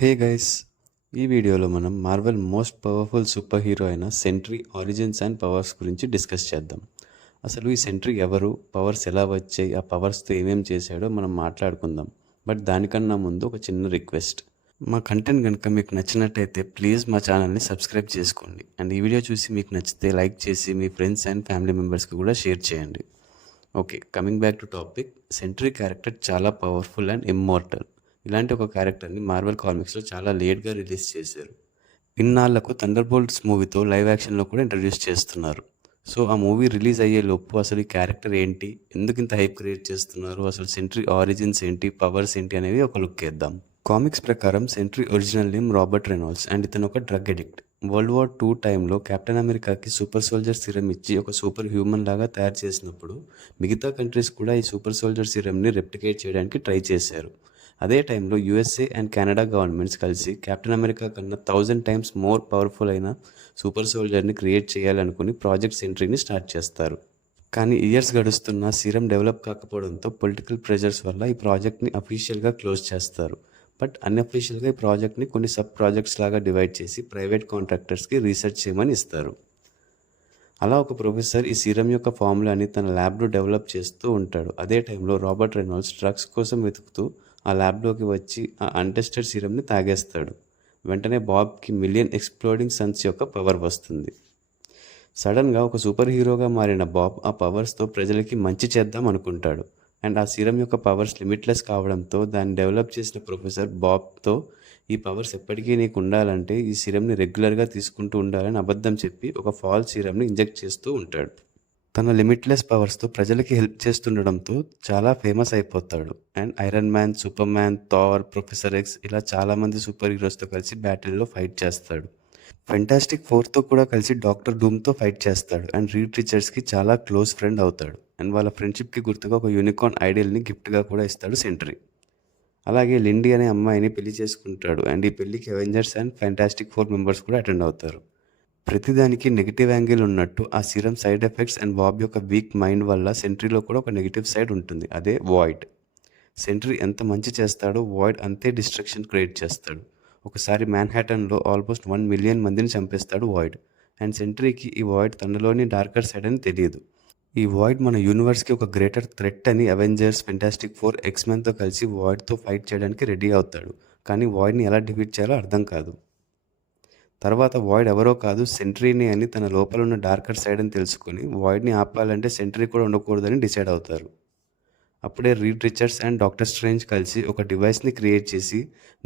Hey guys, ఈ వీడియోలో మనం Marvel most powerful super hero అయిన సెంట్రీ ఆరిజిన్స్ అండ్ పవర్స్ గురించి డిస్కస్ చేద్దాం. అసలు ఈ సెంట్రీ ఎవరు, పవర్స్ ఎలా వచ్చాయి, ఆ పవర్స్తో ఏమేం చేశాడో మనం మాట్లాడుకుందాం. బట్ దానికన్నా ముందు ఒక చిన్న రిక్వెస్ట్. మా కంటెంట్ కనుక మీకు నచ్చినట్టయితే ప్లీజ్ మా ఛానల్ని సబ్స్క్రైబ్ చేసుకోండి. అండ్ ఈ వీడియో చూసి మీకు నచ్చితే లైక్ చేసి మీ ఫ్రెండ్స్ అండ్ ఫ్యామిలీ మెంబర్స్కి కూడా షేర్ చేయండి. Okay, coming back to topic. Sentry character చాలా పవర్ఫుల్ అండ్ ఇమ్మోర్టల్. ఇలాంటి ఒక క్యారెక్టర్ని మార్వెల్ కామిక్స్లో చాలా లేట్గా రిలీజ్ చేశారు. ఇన్నాళ్లకు థండర్బోల్ట్స్ మూవీతో లైవ్ యాక్షన్లో కూడా ఇంట్రడ్యూస్ చేస్తున్నారు. సో ఆ మూవీ రిలీజ్ అయ్యే లోపు అసలు ఈ క్యారెక్టర్ ఏంటి, ఎందుకు ఇంత హైప్ క్రియేట్ చేస్తున్నారు, అసలు సెంట్రీ ఆరిజిన్స్ ఏంటి, పవర్స్ ఏంటి అనేవి ఒక లుక్ వేద్దాం. కామిక్స్ ప్రకారం Sentry original name Robert Reynolds and ఇతను ఒక డ్రగ్ అడిక్ట్. వరల్డ్ వార్ 2 టైంలో కెప్టెన్ అమెరికాకి సూపర్ సోల్జర్ సిరం ఇచ్చి ఒక సూపర్ హ్యూమన్ లాగా తయారు చేసినప్పుడు మిగతా కంట్రీస్ కూడా ఈ సూపర్ సోల్జర్ సిరంని రెప్లికేట్ చేయడానికి ట్రై చేశారు. అదే టైంలో యూఎస్ఏ అండ్ కెనడా గవర్నమెంట్స్ కలిసి కెప్టెన్ అమెరికా కన్నా 1000 టైమ్స్ మోర్ పవర్ఫుల్ అయిన సూపర్ సోల్జర్ని క్రియేట్ చేయాలనుకుని ప్రాజెక్ట్ సెంట్రీని స్టార్ట్ చేస్తారు. కానీ ఇయర్స్ గడుస్తున్న సీరం డెవలప్ కాకపోవడంతో పొలిటికల్ ప్రెషర్స్ వల్ల ఈ ప్రాజెక్ట్ని అఫీషియల్గా క్లోజ్ చేస్తారు. బట్ అన్అఫీషియల్గా ఈ ప్రాజెక్ట్ని కొన్ని సబ్ ప్రాజెక్ట్స్ లాగా డివైడ్ చేసి ప్రైవేట్ కాంట్రాక్టర్స్కి రీసెర్చ్ చేయమని ఇస్తారు. అలా ఒక ప్రొఫెసర్ ఈ సీరం యొక్క ఫార్ములాని తన ల్యాబ్లో డెవలప్ చేస్తూ ఉంటాడు. అదే టైంలో రాబర్ట్ రెనాల్డ్స్ డ్రగ్స్ కోసం వెతుకుతూ ఆ ల్యాబ్లోకి వచ్చి ఆ అన్టెస్టెడ్ సీరంని తాగేస్తాడు. వెంటనే బాబ్కి మిలియన్ ఎక్స్ప్లోడింగ్ సన్స్ యొక్క పవర్ వస్తుంది. సడన్గా ఒక సూపర్ హీరోగా మారిన బాబ్ ఆ పవర్స్తో ప్రజలకి మంచి చేద్దాం అనుకుంటాడు. అండ్ ఆ సీరం యొక్క పవర్స్ లిమిట్లెస్ కావడంతో దాన్ని డెవలప్ చేసిన ప్రొఫెసర్ బాబ్తో ఈ పవర్స్ ఎప్పటికీ నీకు ఉండాలంటే ఈ సీరంని రెగ్యులర్గా తీసుకుంటూ ఉండాలని అబద్ధం చెప్పి ఒక ఫాల్స్ సీరంని ఇంజెక్ట్ చేస్తూ ఉంటాడు. తన లిమిట్లెస్ పవర్స్తో ప్రజలకి హెల్ప్ చేస్తుండడంతో చాలా ఫేమస్ అయిపోతాడు. And Iron Man, Superman, Thor, Professor X ఇలా చాలామంది సూపర్ హీరోస్తో కలిసి బ్యాటిల్లో ఫైట్ చేస్తాడు. ఫెంటాస్టిక్ ఫోర్తో కూడా కలిసి డాక్టర్ డూమ్తో ఫైట్ చేస్తాడు. అండ్ రీడ్ రిచర్డ్స్కి చాలా క్లోజ్ ఫ్రెండ్ అవుతాడు. అండ్ వాళ్ళ ఫ్రెండ్షిప్కి గుర్తుగా ఒక యూనికార్న్ ఐడియల్ని గిఫ్ట్గా కూడా ఇస్తాడు సెంట్రీ. అలాగే లిండీ అనే అమ్మాయిని పెళ్లి చేసుకుంటాడు. అండ్ ఈ పెళ్లికి అవెంజర్స్ అండ్ ఫ్యాంటాస్టిక్ 4 మెంబర్స్ కూడా అటెండ్ అవుతారు. ప్రతిదానికి నెగిటివ్ యాంగిల్ ఉన్నట్టు ఆ serum side effects and Bob యొక్క వీక్ మైండ్ వల్ల సెంట్రీలో కూడా ఒక నెగిటివ్ సైడ్ ఉంటుంది, అదే వాయిడ్. సెంట్రీ ఎంత మంచి చేస్తాడో వాయిడ్ అంతే డిస్ట్రక్షన్ క్రియేట్ చేస్తాడు. ఒకసారి మ్యాన్హాటన్లో ఆల్మోస్ట్ 1 మిలియన్ మందిని చంపేస్తాడు వాయిడ్. అండ్ సెంట్రీకి ఈ వాయిడ్ తనలోని డార్కర్ సైడ్ అని తెలియదు. ఈ వాయిడ్ మన యూనివర్స్కి ఒక గ్రేటర్ థ్రెట్ అని అవెంజర్స్, ఫెంటాస్టిక్ 4, ఎక్స్మెన్తో కలిసి వాయిడ్తో ఫైట్ చేయడానికి రెడీ అవుతాడు. కానీ వాయిడ్ని ఎలా డిఫీట్ చేయాలో అర్థం కాదు. తర్వాత వాయిడ్ ఎవరో కాదు సెంట్రీని అని తన లోపల ఉన్న డార్కర్ సైడ్ అని తెలుసుకొని వాయిడ్ని ఆపాలంటే సెంట్రీ కూడా ఉండకూడదని డిసైడ్ అవుతారు. అప్పుడే read Richards and doctor strange కలిసి ఒక డివైస్ని క్రియేట్ చేసి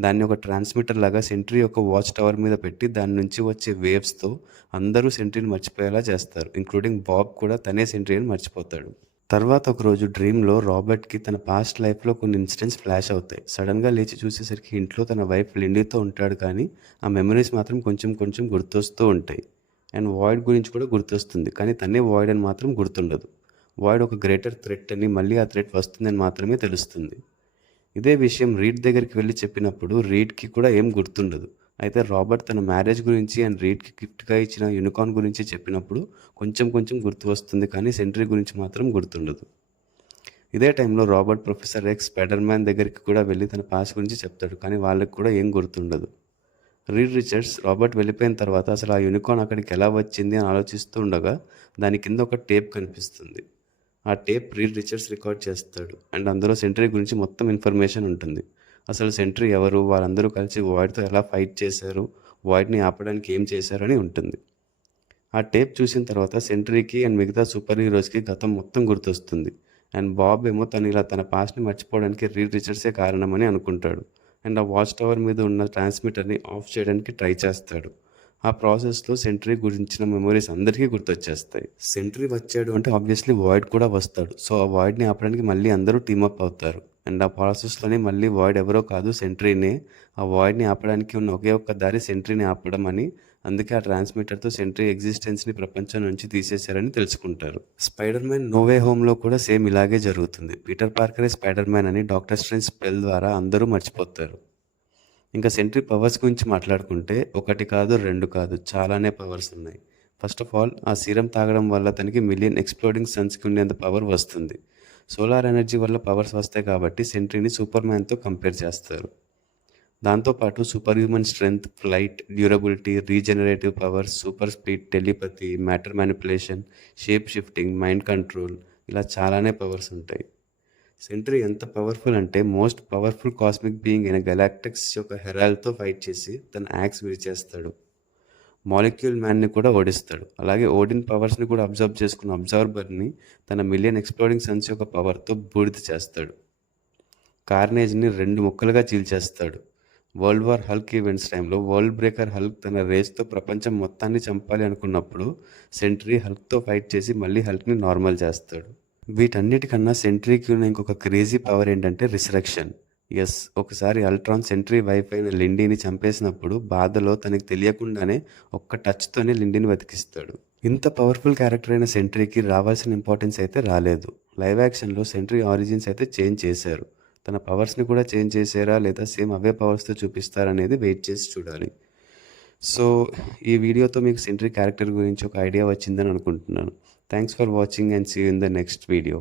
దాన్ని ఒక ట్రాన్స్మిటర్ లాగా సెంట్రీ యొక్క వాచ్ టవర్ మీద పెట్టి దాని నుంచి వచ్చే వేవ్స్తో అందరూ సెంట్రీని మర్చిపోయేలా చేస్తారు. ఇంక్లూడింగ్ బాబ్ కూడా తనే సెంట్రీని మర్చిపోతాడు. తర్వాత ఒకరోజు డ్రీమ్లో రాబర్ట్కి తన పాస్ట్ లైఫ్లో కొన్ని ఇన్సిడెంట్స్ ఫ్లాష్ అవుతాయి. సడన్గా లేచి చూసేసరికి ఇంట్లో తన వైఫ్ లిండీతో ఉంటాడు. కానీ ఆ మెమరీస్ మాత్రం కొంచెం కొంచెం గుర్తొస్తూ ఉంటాయి. అండ్ వాయిడ్ గురించి కూడా గుర్తొస్తుంది, కానీ తనే వాయిడ్ అని మాత్రం గుర్తుండదు. వాయిడ్ ఒక గ్రేటర్ థ్రెట్ అని, మళ్ళీ ఆ థ్రెట్ వస్తుందని మాత్రమే తెలుస్తుంది. ఇదే విషయం రీడ్ దగ్గరికి వెళ్ళి చెప్పినప్పుడు రీడ్కి కూడా ఏం గుర్తుండదు. అయితే రాబర్ట్ తన మ్యారేజ్ గురించి అండ్ రీడ్కి గిఫ్ట్గా ఇచ్చిన యూనికార్న్ గురించి చెప్పినప్పుడు కొంచెం కొంచెం గుర్తు వస్తుంది, కానీ సెంట్రీ గురించి మాత్రం గుర్తుండదు. ఇదే టైంలో Robert professor X, spider man దగ్గరికి కూడా వెళ్ళి తన పాస్ట్ గురించి చెప్తాడు, కానీ వాళ్ళకి కూడా ఏం గుర్తుండదు. రీడ్ రిచర్డ్స్ రాబర్ట్ వెళ్ళిపోయిన తర్వాత అసలు ఆ యూనికార్న్ అక్కడికి ఎలా వచ్చింది అని ఆలోచిస్తూ ఉండగా దాని కింద ఒక టేప్ కనిపిస్తుంది. ఆ టేప్ రీడ్ రిచర్డ్స్ రికార్డ్ చేస్తాడు. అండ్ అందులో సెంట్రీ గురించి మొత్తం ఇన్ఫర్మేషన్ ఉంటుంది. అసలు సెంట్రీ ఎవరు, వాళ్ళందరూ కలిసి వాయిడ్తో ఎలా ఫైట్ చేశారు, వాయిడ్ని ఆపడానికి ఏం చేశారని ఉంటుంది. ఆ టేప్ చూసిన తర్వాత సెంట్రీకి అండ్ మిగతా సూపర్ హీరోస్కి గతం మొత్తం గుర్తొస్తుంది. అండ్ బాబ్ ఏమో తను ఇలా తన పాస్ట్ని మర్చిపోవడానికి రీడ్ రిచర్డ్సే కారణమని అనుకుంటాడు. అండ్ ఆ వాచ్ టవర్ మీద ఉన్న ట్రాన్స్మిటర్ని ఆఫ్ చేయడానికి ట్రై చేస్తాడు. ఆ ప్రాసెస్లో సెంట్రీ గురించిన మెమరీస్ అందరికీ గుర్తొచ్చేస్తాయి. సెంట్రీ వచ్చాడు అంటే ఆబ్వియస్లీ వాయిడ్ కూడా వస్తాడు. సో ఆ వాయిడ్ని ఆపడానికి మళ్ళీ అందరూ టీమప్ అవుతారు. అండ్ ఆ ప్రాసెస్లోనే మళ్ళీ వాయిడ్ ఎవరో కాదు సెంట్రీనే. ఆ వాయిడ్ని ఆపడానికి ఉన్న ఒకే ఒక్క దారి సెంట్రీని ఆపడం అని, అందుకే ఆ ట్రాన్స్మిటర్తో సెంట్రీ ఎగ్జిస్టెన్స్ని ప్రపంచం నుంచి తీసేశారని తెలుసుకుంటారు. స్పైడర్ మ్యాన్ నో వే హోమ్లో కూడా సేమ్ ఇలాగే జరుగుతుంది. పీటర్ పార్కరే స్పైడర్ మ్యాన్ అని డాక్టర్ స్ట్రేంజ్ స్పెల్ ద్వారా అందరూ మర్చిపోతారు. ఇంకా సెంట్రీ పవర్స్ గురించి మాట్లాడుకుంటే ఒకటి కాదు, రెండు కాదు, చాలానే పవర్స్ ఉన్నాయి. ఫస్ట్ ఆఫ్ ఆల్ ఆ సీరం తాగడం వల్ల తనకి మిలియన్ ఎక్స్ప్లోడింగ్ సన్స్కి ఉండేంత పవర్ వస్తుంది. సోలార్ ఎనర్జీ వల్ల పవర్స్ వస్తాయి కాబట్టి సెంట్రీని సూపర్ మ్యాన్తో కంపేర్ చేస్తారు. దాంతోపాటు super human strength, flight, durability, regenerative power, super speed, telepathy, matter manipulation, shape shifting, mind control, ఇలా చాలానే పవర్స్ ఉంటాయి. సెంట్రీ ఎంత పవర్ఫుల్ అంటే మోస్ట్ పవర్ఫుల్ కాస్మిక్ బీయింగ్ అయిన గెలాక్టిక్స్ యొక్క హెరాల్డ్తో ఫైట్ చేసి తన యాక్స్ విడిచేస్తాడు. మాలిక్యూల్ మ్యాన్ని కూడా ఓడిస్తాడు. అలాగే ఓడిన్ పవర్స్ని కూడా అబ్జర్వ్ చేసుకున్న అబ్జర్వర్ని తన మిలియన్ ఎక్స్ప్లోడింగ్ సన్స్ యొక్క పవర్తో బూడిద చేస్తాడు. కార్నేజ్ని 2 ముక్కలుగా చీల్చేస్తాడు. వరల్డ్ వార్ హల్క్ ఈవెంట్స్ టైంలో వరల్డ్ బ్రేకర్ హల్క్ తన రేస్తో ప్రపంచం మొత్తాన్ని చంపాలి అనుకున్నప్పుడు సెంట్రీ హల్క్తో ఫైట్ చేసి మళ్ళీ హల్క్ని నార్మల్ చేస్తాడు. వీటన్నిటికన్నా సెంట్రీకి ఉన్న ఇంకొక క్రేజీ పవర్ ఏంటంటే రిసరెక్షన్. ఎస్, ఒకసారి అల్ట్రాన్ సెంట్రీ వైఫ్ అయిన లిండీని చంపేసినప్పుడు బాధలో తనకి తెలియకుండానే ఒక్క టచ్తోనే లిండీని బతికిస్తాడు. ఇంత పవర్ఫుల్ క్యారెక్టర్ అయిన సెంట్రీకి రావాల్సిన ఇంపార్టెన్స్ అయితే రాలేదు. లైవ్ యాక్షన్లో సెంట్రీ ఆరిజిన్స్ అయితే చేంజ్ చేశారు. తన పవర్స్ని కూడా చేంజ్ చేశారా లేదా సేమ్ అవే పవర్స్తో చూపిస్తారనేది వెయిట్ చేసి చూడాలి. సో ఈ వీడియోతో మీకు సెంట్రీ క్యారెక్టర్ గురించి ఒక ఐడియా వచ్చిందని అనుకుంటున్నాను. Thanks for watching and see you in the next video.